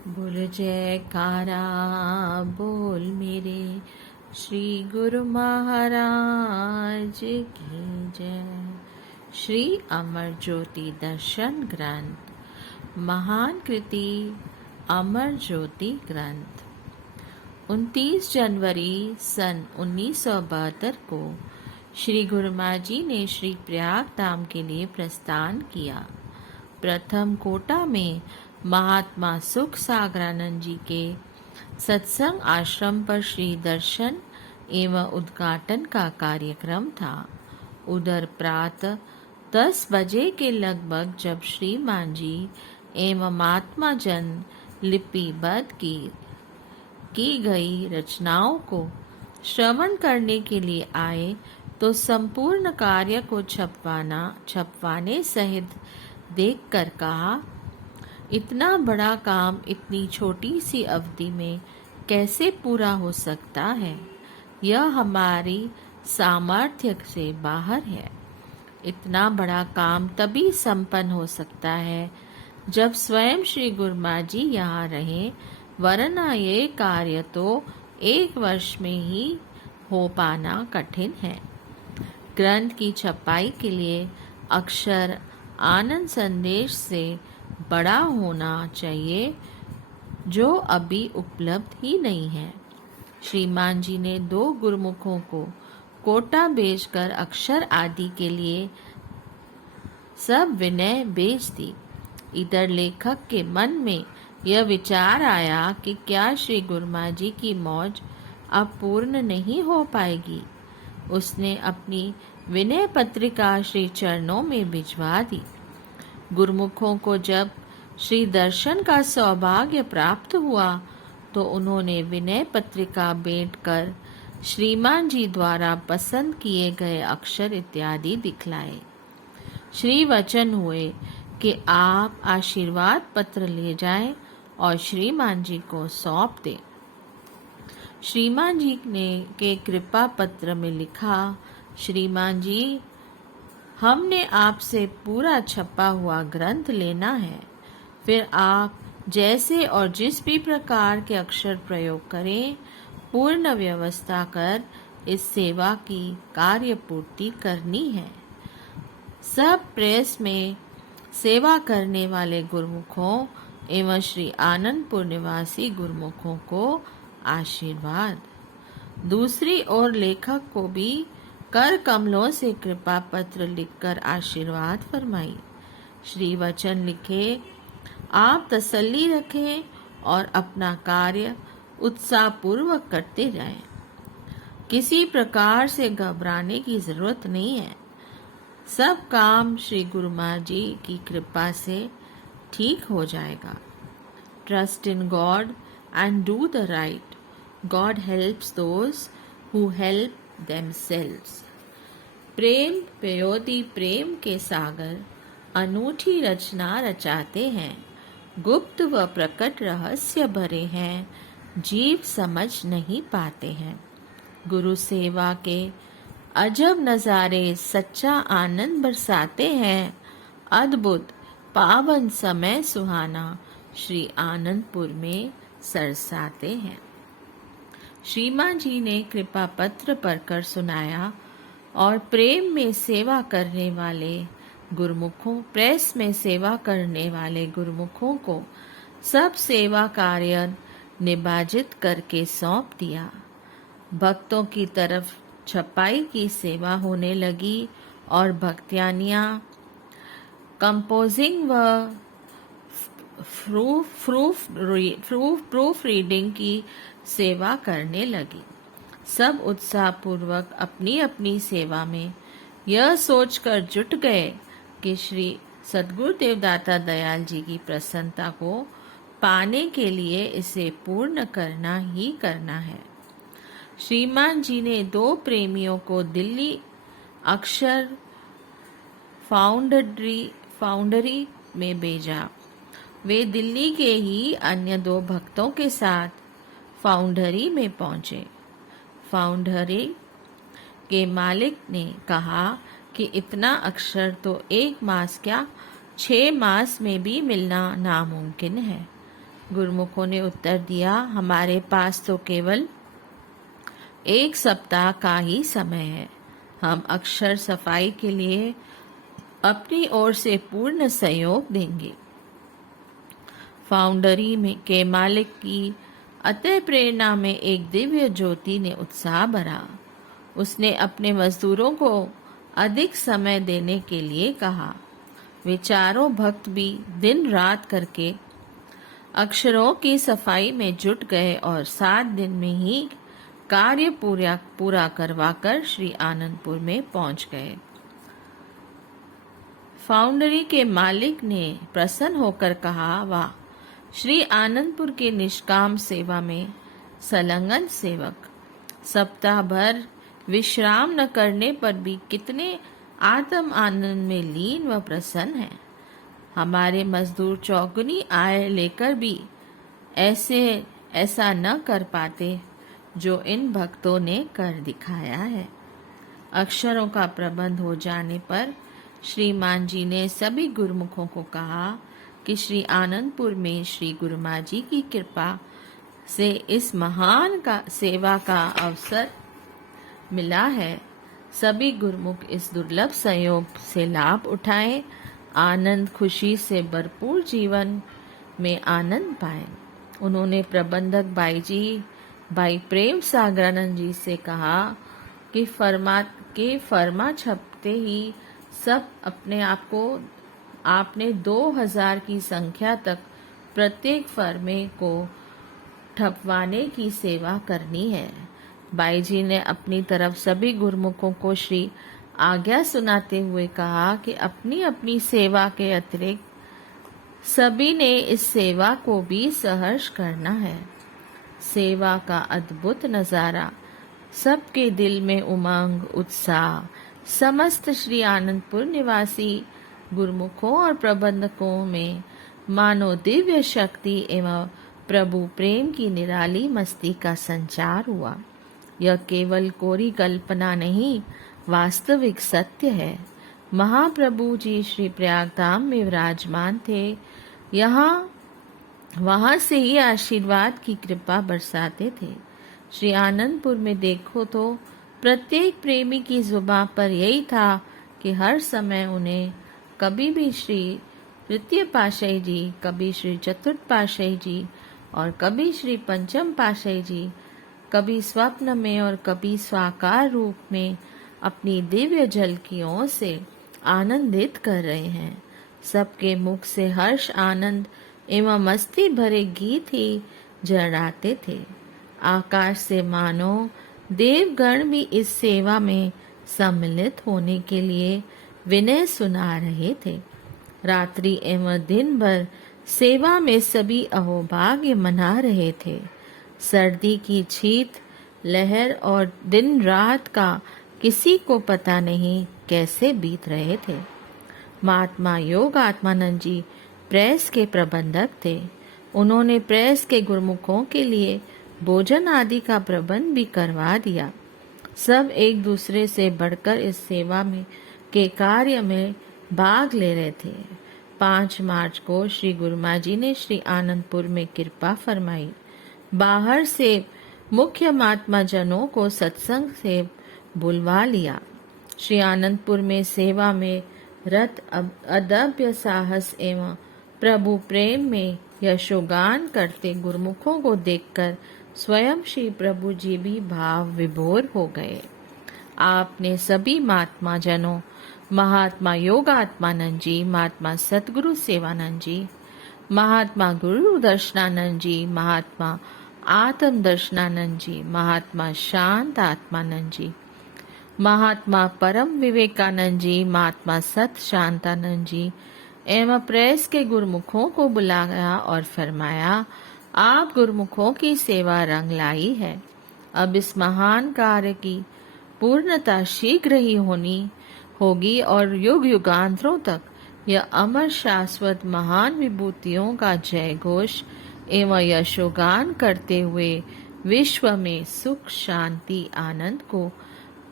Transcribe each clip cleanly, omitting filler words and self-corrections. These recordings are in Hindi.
बोल जयकारा बोल मेरे श्री गुरु महाराज की जय। श्री अमर ज्योति दर्शन ग्रंथ महान कृति अमर ज्योति ग्रंथ 29 जनवरी सन 1972 को श्री गुरु महाराज जी ने श्री प्रयाग धाम के लिए प्रस्थान किया। प्रथम कोटा में महात्मा सुख सागरानंद जी के सत्संग आश्रम पर श्री दर्शन एवं उद्घाटन का कार्यक्रम था। उधर प्रातः 10 बजे के लगभग जब श्रीमान जी एवं महात्मा जन लिपिबद्ध की गई रचनाओं को श्रवण करने के लिए आए तो संपूर्ण कार्य को छपवाने सहित देखकर कहा, इतना बड़ा काम इतनी छोटी सी अवधि में कैसे पूरा हो सकता है? यह हमारी सामर्थ्य से बाहर है। इतना बड़ा काम तभी संपन्न हो सकता है जब स्वयं श्री गुरु महाराज जी यहाँ रहे, वरना ये कार्य तो 1 वर्ष में ही हो पाना कठिन है। ग्रंथ की छपाई के लिए अक्षर आनंद संदेश से बड़ा होना चाहिए, जो अभी उपलब्ध ही नहीं है। श्रीमान जी ने 2 गुरुमुखों को कोटा भेजकर अक्षर आदि के लिए सब विनय भेज दी। इधर लेखक के मन में यह विचार आया कि क्या श्री गुरु महाराज जी की मौज अब पूर्ण नहीं हो पाएगी। उसने अपनी विनय पत्रिका श्री चरणों में भिजवा दी। गुरुमुखों को जब श्री दर्शन का सौभाग्य प्राप्त हुआ तो उन्होंने विनय पत्रिका भेंट कर श्रीमान जी द्वारा पसंद किए गए अक्षर इत्यादि दिखलाए। श्री वचन हुए कि आप आशीर्वाद पत्र ले जाएं और श्रीमान जी को सौंप दें। श्रीमान जी ने के कृपा पत्र में लिखा, श्रीमान जी, हमने आपसे पूरा छपा हुआ ग्रंथ लेना है। फिर आप जैसे और जिस भी प्रकार के अक्षर प्रयोग करें, पूर्ण व्यवस्था कर इस सेवा की कार्य पूर्ति करनी है। सब प्रेस में सेवा करने वाले गुरुमुखों एवं श्री आनंदपुर निवासी गुरुमुखों को आशीर्वाद। दूसरी ओर लेखक को भी कर कमलों से कृपा पत्र लिखकर आशीर्वाद फरमाई। श्री वचन लिखे, आप तसल्ली रखें और अपना कार्य उत्साहपूर्वक करते रहें। किसी प्रकार से घबराने की जरूरत नहीं है। सब काम श्री गुरु महाराज जी की कृपा से ठीक हो जाएगा। Trust in God and do the right. God helps those who help themselves। प्रेम प्योदी प्रेम के सागर अनूठी रचना रचाते हैं। गुप्त व प्रकट रहस्य भरे हैं, जीव समझ नहीं पाते हैं। गुरु सेवा के अजब नज़ारे सच्चा आनंद बरसाते हैं। अद्भुत पावन समय सुहाना श्री आनंदपुर में सरसाते हैं। श्रीमान जी ने कृपा पत्र पढ़कर सुनाया और प्रेम में सेवा करने वाले गुरुमुखों प्रेस में सेवा करने वाले गुरुमुखों को सब सेवा कार्य निबाजित करके सौंप दिया। भक्तों की तरफ छपाई की सेवा होने लगी और भक्तियानियाँ कंपोजिंग व प्रूफ रीडिंग की सेवा करने लगी। सब उत्साहपूर्वक अपनी अपनी सेवा में यह सोचकर जुट गए कि श्री सद्गुरु देवदाता दयाल जी की प्रसन्नता को पाने के लिए इसे पूर्ण करना ही करना है। श्रीमान जी ने 2 प्रेमियों को दिल्ली अक्षर फाउंडरी में भेजा। वे दिल्ली के ही अन्य 2 भक्तों के साथ फाउंडरी में पहुंचे। फाउंडरी के मालिक ने कहा कि इतना अक्षर तो 1 मास क्या 6 मास में भी मिलना नामुमकिन है। गुरुमुखों ने उत्तर दिया, हमारे पास तो केवल 1 सप्ताह का ही समय है। हम अक्षर सफाई के लिए अपनी ओर से पूर्ण सहयोग देंगे। फाउंडरी में के मालिक की अतः प्रेरणा में एक दिव्य ज्योति ने उत्साह भरा। उसने अपने मजदूरों को अधिक समय देने के लिए कहा। वे चारों भक्त भी दिन रात करके अक्षरों की सफाई में जुट गए और 7 दिन में ही कार्य पूरा करवाकर श्री आनंदपुर में पहुंच गए। फाउंडरी के मालिक ने प्रसन्न होकर कहा, वाह, श्री आनंदपुर के निष्काम सेवा में संलग्न सेवक सप्ताह भर विश्राम न करने पर भी कितने आत्म आनंद में लीन व प्रसन्न हैं। हमारे मजदूर चौगुनी आय लेकर भी ऐसा न कर पाते जो इन भक्तों ने कर दिखाया है। अक्षरों का प्रबंध हो जाने पर श्रीमान जी ने सभी गुरुमुखों को कहा कि श्री आनंदपुर में श्री गुरुमा जी की कृपा से इस महान सेवा का अवसर मिला है। सभी गुरुमुख इस दुर्लभ संयोग से लाभ उठाएं, आनंद खुशी से भरपूर जीवन में आनंद पाएं। उन्होंने प्रबंधक भाई प्रेम सागरानंद जी से कहा कि फरमा छपते ही सब अपने आप को आपने 2000 की संख्या तक प्रत्येक फर्मे को ठपवाने की सेवा करनी है। बाई जी ने अपनी तरफ सभी गुरुमुखों को श्री आज्ञा सुनाते हुए कहा कि अपनी अपनी सेवा के अतिरिक्त सभी ने इस सेवा को भी सहर्ष करना है। सेवा का अद्भुत नजारा, सबके दिल में उमंग उत्साह, समस्त श्री आनंदपुर निवासी गुरुमुखों और प्रबंधकों में मानो दिव्य शक्ति एवं प्रभु प्रेम की निराली मस्ती का संचार हुआ। यह केवल कोरी कल्पना नहीं, वास्तविक सत्य है। महाप्रभु जी श्री प्रयागधाम में विराजमान थे। वहां से ही आशीर्वाद की कृपा बरसाते थे। श्री आनंदपुर में देखो तो प्रत्येक प्रेमी की जुबान पर यही था कि हर समय उन्हें कभी भी श्री तृतीय पातशाही जी, कभी श्री चतुर्थ पातशाही जी और कभी श्री पंचम पातशाही जी, कभी स्वप्न में और कभी साकार रूप में अपनी दिव्य झलकियों से आनंदित कर रहे हैं। सबके मुख से हर्ष, आनंद एवं मस्ती भरे गीत ही झरनाते थे। आकाश से मानो देवगण भी इस सेवा में सम्मिलित होने के लिए विनय सुना रहे थे। रात्रि एवं दिन भर सेवा में सभी अहोभाग्य मना रहे थे। सर्दी की शीत लहर और दिन रात का किसी को पता नहीं कैसे बीत रहे थे। महात्मा योग आत्मानंद जी प्रेस के प्रबंधक थे। उन्होंने प्रेस के गुरुमुखों के लिए भोजन आदि का प्रबंध भी करवा दिया। सब एक दूसरे से बढ़कर इस सेवा में के कार्य में भाग ले रहे थे। 5 मार्च को श्री गुरुमा जी ने श्री आनंदपुर में कृपा फरमाई। बाहर से मुख्य महात्मा जनों को सत्संग से बुलवा लिया। श्री आनंदपुर में सेवा में रत अदम्य साहस एवं प्रभु प्रेम में यशोगान करते गुरुमुखों को देखकर स्वयं श्री प्रभु जी भी भाव विभोर हो गए। आपने सभी महात्मा जनों, महात्मा योगात्मानंद जी, महात्मा सतगुरु सेवानंद जी, महात्मा गुरु दर्शनानंद जी, महात्मा आत्म दर्शनानंद जी, महात्मा शांत आत्मानंद जी, महात्मा परम विवेकानंद जी, महात्मा सत शांतानंद जी एवं प्रेस के गुरुमुखों को बुलाया और फरमाया, आप गुरुमुखों की सेवा रंग लाई है। अब इस महान कार्य की पूर्णता शीघ्र ही होगी और युग युगांतरों तक यह अमर शाश्वत महान विभूतियों का जय घोष एवं यशोगान करते हुए विश्व में सुख शांति आनंद को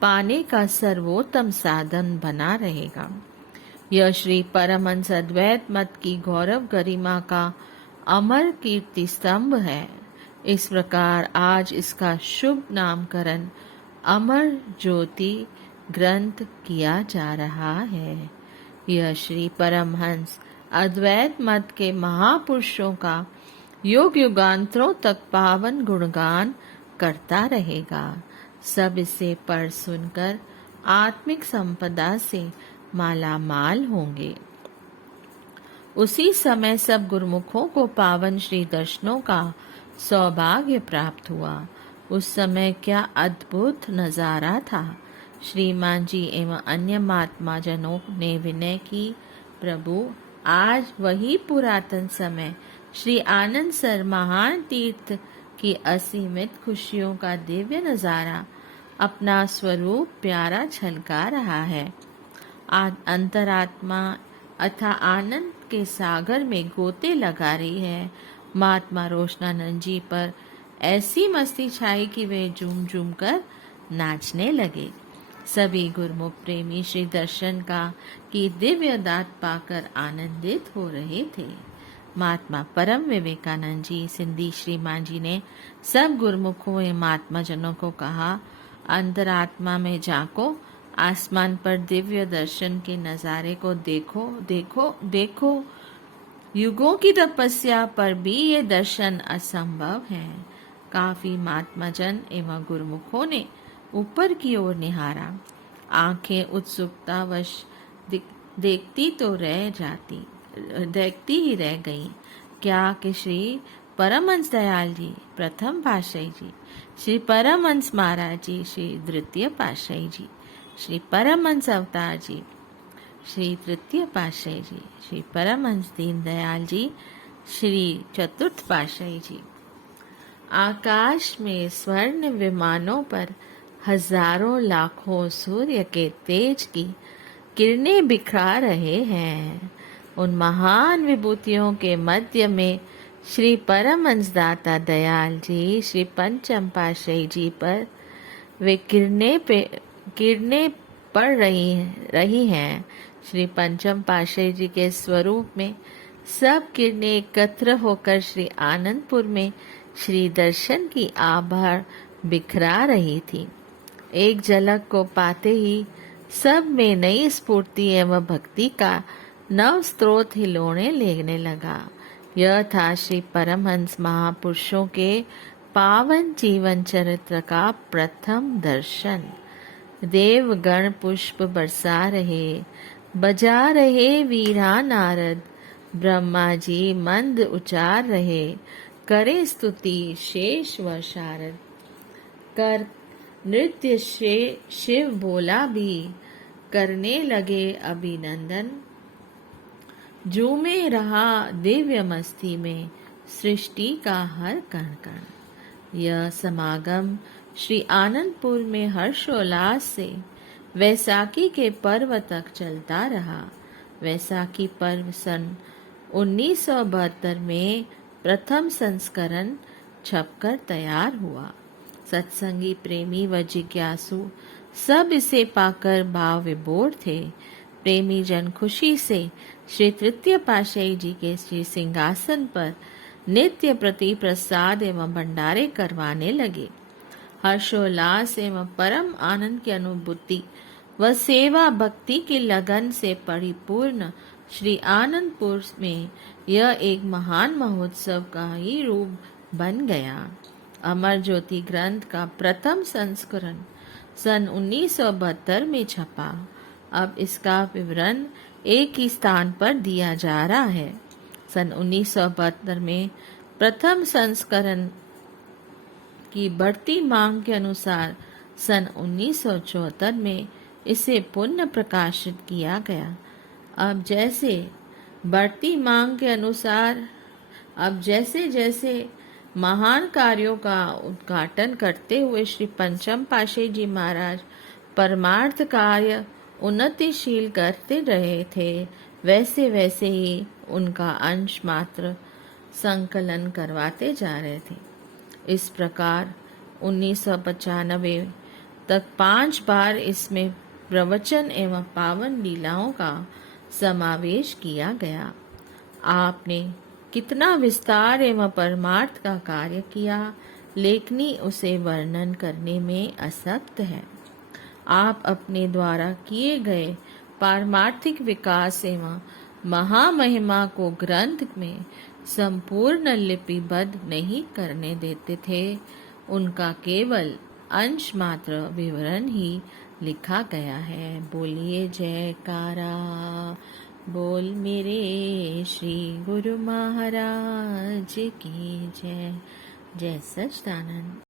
पाने का सर्वोत्तम साधन बना रहेगा। यह श्री परमहंस अद्वैत मत की गौरव गरिमा का अमर कीर्ति स्तंभ है। इस प्रकार आज इसका शुभ नामकरण अमर ज्योति ग्रंथ किया जा रहा है। यह श्री परमहंस अद्वैत मत के महापुरुषों का युग युगांतरों तक पावन गुणगान करता रहेगा। सब इसे पढ़ सुनकर आत्मिक संपदा से मालामाल होंगे। उसी समय सब गुरुमुखों को पावन श्री दर्शनों का सौभाग्य प्राप्त हुआ। उस समय क्या अद्भुत नजारा था। श्रीमान जी एवं अन्य महात्मा जनों ने विनय की, प्रभु आज वही पुरातन समय श्री आनंद सर महान तीर्थ की असीमित खुशियों का दिव्य नजारा अपना स्वरूप प्यारा झलका रहा है। अंतरात्मा अथा आनंद के सागर में गोते लगा रही है। महात्मा रोशनानंद जी पर ऐसी मस्ती छाई कि वे झूम झूम कर नाचने लगे। सभी गुरुमुख प्रेमी श्री दर्शन का की दिव्य दात पाकर आनंदित हो रहे थे। महात्मा परम विवेकानंद जी सिंधी श्रीमान जी ने सब गुरुमुखों एवं महात्मा जनों को कहा, अंतरात्मा में झांको, आसमान पर दिव्य दर्शन के नजारे को देखो देखो देखो। युगों की तपस्या पर भी ये दर्शन असंभव है। काफी महात्मा जन एवं गुरुमुखों ने ऊपर की ओर निहारा। आंखें उत्सुकतावश देखती ही रह गईं। क्या कि श्री परमहंस दयाल जी प्रथम पातशाही जी, श्री परमहंस महाराज जी श्री द्वितीय पातशाही जी, श्री परमहंस अवतार जी श्री तृतीय पातशाही जी, श्री परमहंस दीनदयाल जी श्री चतुर्थ पातशाही जी आकाश में स्वर्ण विमानों पर हजारों लाखों सूर्य के तेज की किरणें बिखरा रहे हैं। उन महान विभूतियों के मध्य में श्री परमहंस दाता दयाल जी श्री पंचम पातशाही जी पर वे किरणें पड़ रही हैं। श्री पंचम पातशाही जी के स्वरूप में सब किरणें एकत्र होकर श्री आनंदपुर में श्री दर्शन की आभा बिखरा रही थी। एक झलक को पाते ही सब में नई स्फूर्ति एवं भक्ति का नव स्रोत हिलोने लेने लगा। यह था श्री परमहंस महापुरुषों के पावन जीवन चरित्र का प्रथम दर्शन। देवगण पुष्प बरसा रहे, बजा रहे वीरा नारद, ब्रह्मा जी मंद उचार रहे, करे स्तुति शेष व शारद। कर नृत्य शिव बोला भी, करने लगे अभिनंदन। झूमे रहा दिव्य मस्ती में सृष्टि का हर कण कण। यह समागम श्री आनंदपुर में हर्षोल्लास से वैसाखी के पर्व तक चलता रहा। वैसाखी पर्व सन 1972 में प्रथम संस्करण छपकर तैयार हुआ। सत्संगी प्रेमी व जिज्ञासु सब इसे पाकर भाव विभोर थे। प्रेमी जन खुशी से श्री तृतीय पातशाही जी के श्री सिंहासन पर नित्य प्रति प्रसाद एवं भंडारे करवाने लगे। हर्षोल्लास एवं परम आनंद की अनुभूति व सेवा भक्ति की लगन से परिपूर्ण श्री आनंदपुर में यह एक महान महोत्सव का ही रूप बन गया। अमर ज्योति ग्रंथ का प्रथम संस्करण सन 1972 में छपा। अब इसका विवरण एक ही स्थान पर दिया जा रहा है। सन 1972 में प्रथम संस्करण की बढ़ती मांग के अनुसार सन 1974 में इसे पुनः प्रकाशित किया गया। अब जैसे बढ़ती मांग के अनुसार अब जैसे जैसे महान कार्यों का उद्घाटन करते हुए श्री पंचम पातशाही जी महाराज परमार्थ कार्य उन्नतिशील करते रहे थे, वैसे वैसे ही उनका अंश मात्र संकलन करवाते जा रहे थे। इस प्रकार 1995 तक 5 बार इसमें प्रवचन एवं पावन लीलाओं का समावेश किया गया। आपने कितना विस्तार एवं परमार्थ का कार्य किया, लेखनी उसे वर्णन करने में असक्त है। आप अपने द्वारा किए गए पारमार्थिक विकास एवं महामहिमा को ग्रंथ में संपूर्ण लिपिबद्ध नहीं करने देते थे। उनका केवल अंश मात्र विवरण ही लिखा गया है। बोलिए जयकारा बोल मेरे श्री गुरु महाराज की जय। जय सच्चिदानंद।